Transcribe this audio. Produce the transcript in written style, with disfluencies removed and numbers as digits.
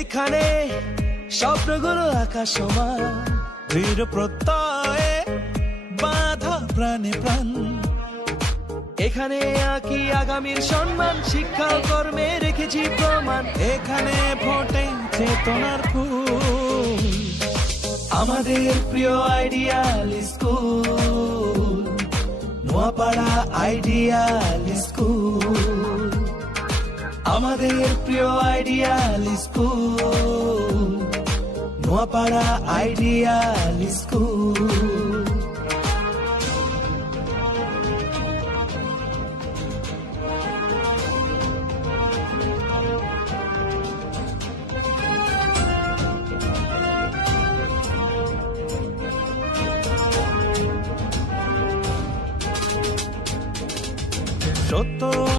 এখানে স্বপ্নগুলো আকাশ সমান, দৃঢ় প্রত্যয়ে বাধা প্রাণে প্রাণ। এখানে আঁকি আগামীর সম্মান, শিক্ষা ও কর্মে রেখেছি প্রমাণ। এখানে ফোটে চেতনার ফুল, আমাদের প্রিয় ideal school, Noapara ideal school. আমাদের প্রিয় ideal school, Noapara ideal school. সত্য